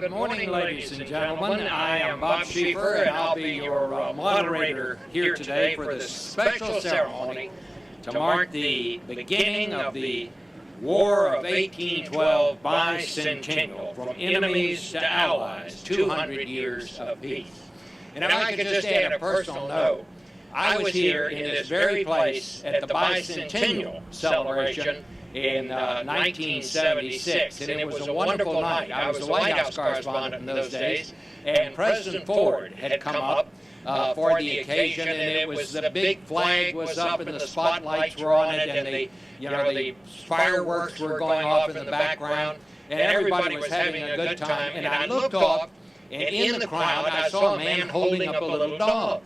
good morning, ladies and gentlemen. I am Bob Schieffer, and I'll be your moderator here today for this special ceremony to mark the beginning of the War of 1812 Bi-Centennial, from enemies to allies, 200 years of peace. And if I could just add a personal note, I was here in this very place at the Bi-Centennial celebration in 1976, and it was a wonderful night. I was the White House correspondent in those days, and President Ford had come up for the occasion, and it was the big flag was up, and the spotlights were on it, and the fireworks were going off in the background, and everybody was having a good time. And I looked off, and in the crowd I saw a man holding up a little dog.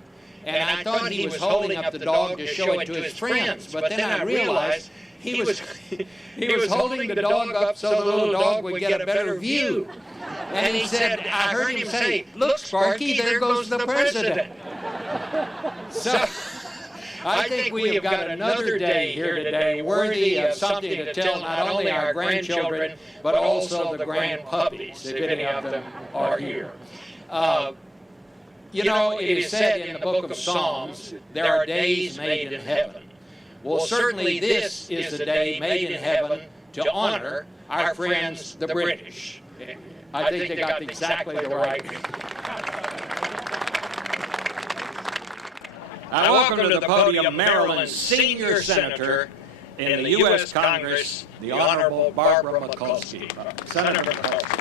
And I thought he was holding up the dog to show it to his friends, but then I realized he was holding the dog up so the little dog would get a better view. And he said, I heard him say, "Look, Sparky, there goes the president." So I think we have got another day here today worthy of something to tell not only our grandchildren, but also the grandpuppies, if any of them are here. You know, it is said in the book of Psalms, there are days made in heaven. Well, certainly this is the day made in heaven to honor our friends, the British. I think they got exactly the right. I welcome to the podium Maryland's senior senator in the U.S. Congress, the Honorable Barbara Mikulski. Senator Mikulski.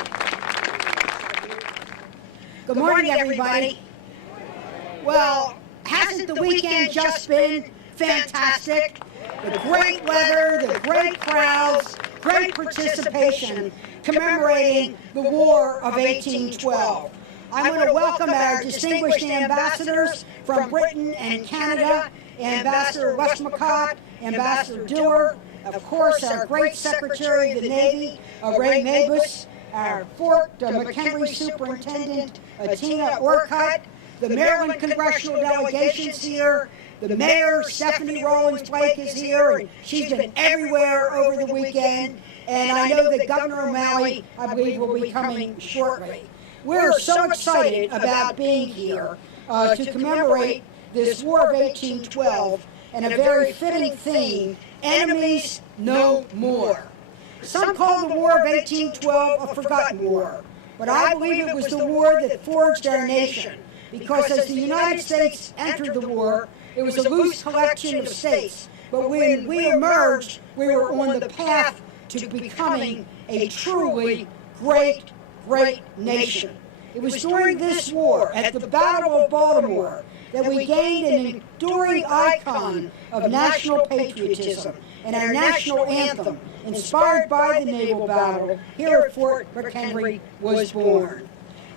Good morning, everybody. Well, hasn't the weekend just been fantastic? The great weather, the great crowds, great participation commemorating the War of 1812. I want to welcome our distinguished ambassadors from Britain and Canada, Ambassador Westmacott, Ambassador Dewar, of course our great Secretary of the Navy, Ray Mabus, our Fort McHenry Superintendent, Tina Orcutt, the Maryland congressional delegations here, the mayor, Stephanie Rollins-Blake, is here, and she's been everywhere over the weekend, and I know that Governor O'Malley, I believe, will be coming shortly. We're so excited about being here to commemorate this War of 1812, and a very fitting theme, enemies no more. Some call the War of 1812 a forgotten war, but I believe it was the war that forged our nation, because as the United States entered the war, it was a loose collection of states, but when we emerged, we were on the path to becoming a truly great, great nation. It was during this war, at the Battle of Baltimore, that we gained an enduring icon of national patriotism, and our national anthem, inspired by the naval battle here at Fort McHenry, was born.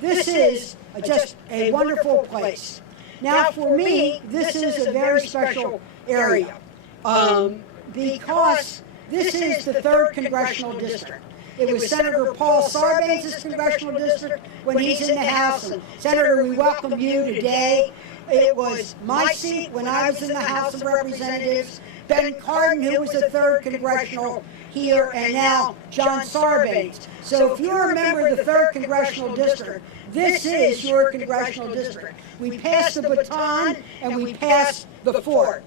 This is just a wonderful place. Now, for me, this is a very special area because this is the 3rd Congressional District. It was Senator Paul Sarbanes' congressional district when he's in the House, and Senator, we welcome you today. It was my seat when I was in the House of Representatives. Ben Cardin, who was the 3rd Congressional here, and now John Sarbanes. So if you're a member of the 3rd Congressional District, this is your congressional district. We passed the baton and we passed the fort.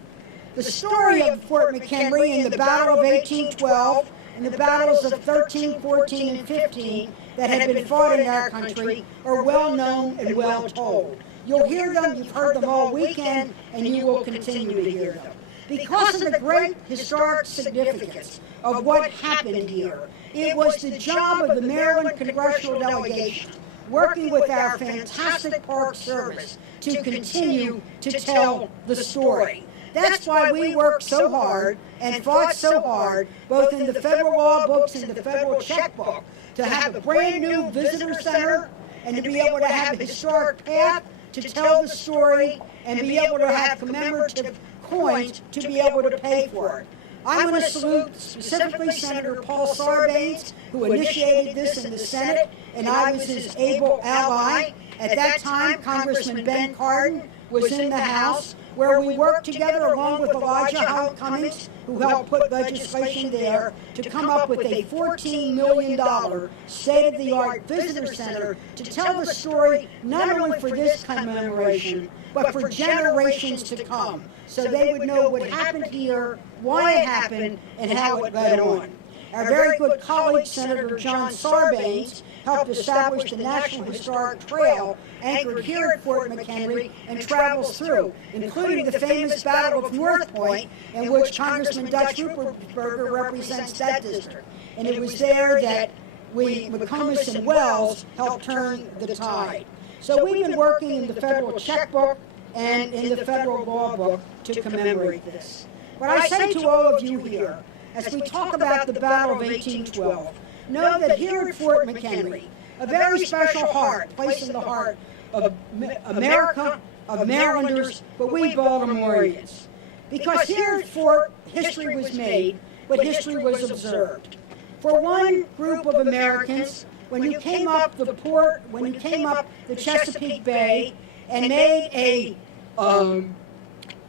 The story of Fort McHenry and the Battle of 1812 and the battles of 13, 14, and 15 that had been fought in our country are well known and well told. You'll hear them, you've heard them all weekend, and you will continue to hear them. Because of the great historic significance of what happened here, it was the job of the Maryland Congressional Delegation, working with our fantastic Park Service, to continue to tell the story. That's why we worked so hard and fought so hard, both in the federal law books and the federal checkbook, to have a brand new visitor center and to be able to have a historic path to tell the story and be able to have commemorative coins to be able to pay for it. I want to salute specifically Senator Paul Sarbanes, who initiated this in the Senate, and I was his able ally. At that time, Congressman Ben Cardin was in the House, where we worked together along with Elijah Cummings, who helped put legislation there, to come up with a $14 million state-of-the-art visitor center to tell the story not only for this commemoration, but for generations to come, so they would know what happened here, why it happened, and how it led on. Our very good colleague, Senator John Sarbanes, helped establish the National Historic Trail anchored here at Fort McHenry and travels through, including the famous Battle of North Point, in which Congressman Dutch Ruppertsberger represents that district. And it was there that we, McComas and Wells, helped turn the tide. So we've been working in the federal checkbook and in the federal law book to commemorate this. What I say to all of you here, as we talk about the Battle of 1812, know that here at Fort McHenry, a very special heart, placed in the heart of America, of Marylanders, but we Baltimoreans. Because here at Fort, history was made, but history was observed. For one group of Americans, when you came up the port, when you came up the Chesapeake Bay and made a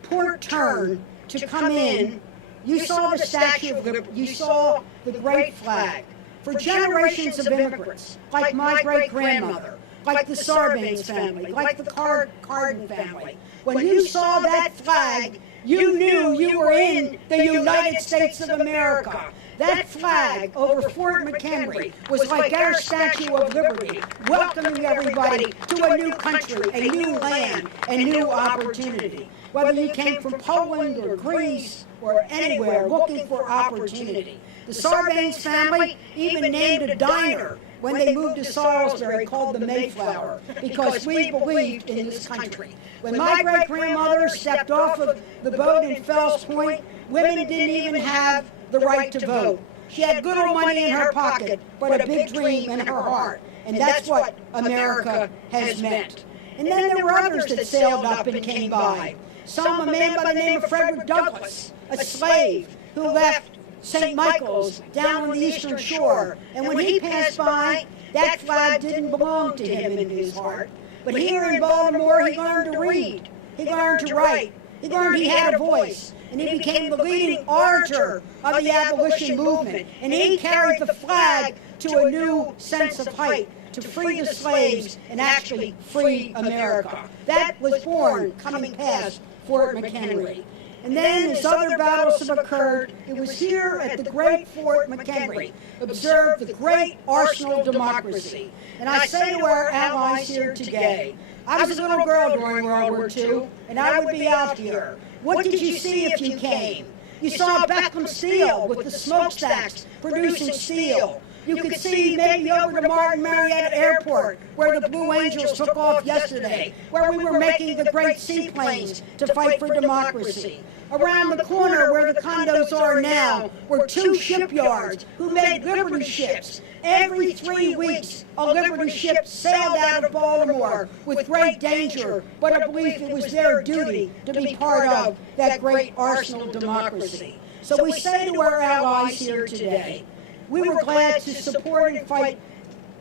port turn to come in, you saw the Statue of Liberty, you saw the Great Flag. For generations of immigrants, like my great-grandmother, like the Sarbanes family, like the Carden family, when you saw that flag, you knew you were in the United States of America. That flag over Fort McHenry was like our Statue of Liberty, welcoming everybody to a new country, a new land, a new opportunity. Whether you came from Poland or Greece or anywhere looking for opportunity. The Sarbanes family even named a diner when they moved to Salisbury called the Mayflower, because we believed in this country. When my great-grandmother stepped off of the boat in Fells Point, women didn't even have the right to vote. She had good old money in her pocket, but a big dream in her heart. And that's what America has meant. And then there were others that sailed up and came by. Some, a man by the name of Frederick Douglass, a slave who left St. Michael's down on the eastern shore. And when he passed by, that flag didn't belong to him in his heart. But here in Baltimore, he learned to read. He learned to write. He learned he had a voice. And he became the leading orator of the abolition movement. And he carried the flag to a new sense of height, to free the slaves and actually free America. That was born coming past Fort McHenry. And then, as other battles have occurred, it was here at the great Fort McHenry, observed the great arsenal of democracy. And I say to our allies here today, I was a little girl during World War II, and I would be out here. What did you see if you came? You saw Beckham Steel with the smokestacks producing steel. You could see maybe over to Martin Marietta Airport, where the Blue Angels took off yesterday, where we were making the great seaplanes to fight for democracy. Around the corner where the condos are now were two shipyards who made Liberty ships. Every 3 weeks, a Liberty ship sailed out of Baltimore with great danger, but I believe it was their duty to be part of that great arsenal of democracy. So we say to our allies here today, we were glad to support and fight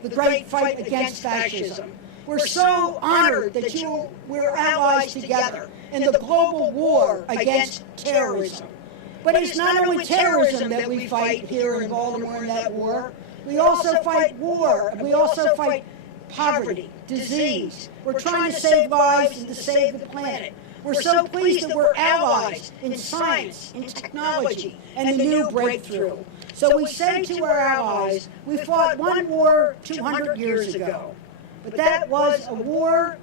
the great fight against fascism. We're so honored that we're allies together in the global war against terrorism. But it's not only terrorism that we fight here in Baltimore in that war. We also fight war. We also fight poverty, disease. We're trying to save lives and to save the planet. We're so pleased that we're allies in science, in technology, and the new breakthrough. So we say to our allies, we fought one war 200 years ago, but that was a war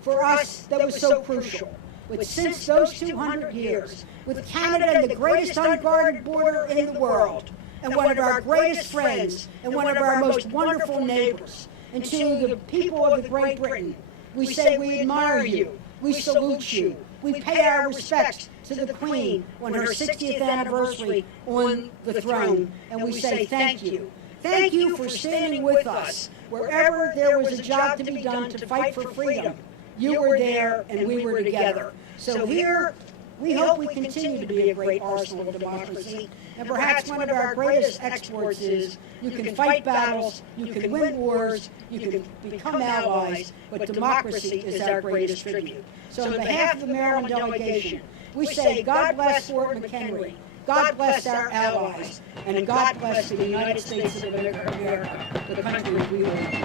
for us that was so crucial. But since those 200 years, with Canada and the greatest unguarded border in the world, and one of our greatest friends, and one of our most wonderful neighbors, and to the people of Great Britain, we say we admire you, we salute you, we pay our respects to the Queen on her 60th anniversary on the throne, and we say thank you. Thank you for standing with us wherever there was a job to be done to fight for freedom. You were there and we were together. So here We hope we continue to be a great arsenal of democracy, and perhaps one of our greatest exports is you can fight battles, you can win wars, you can become allies, but democracy is our greatest tribute. So on behalf of the Maryland delegation, we say God bless Fort McHenry, God bless our allies, and God bless the United States of America, the country we live in.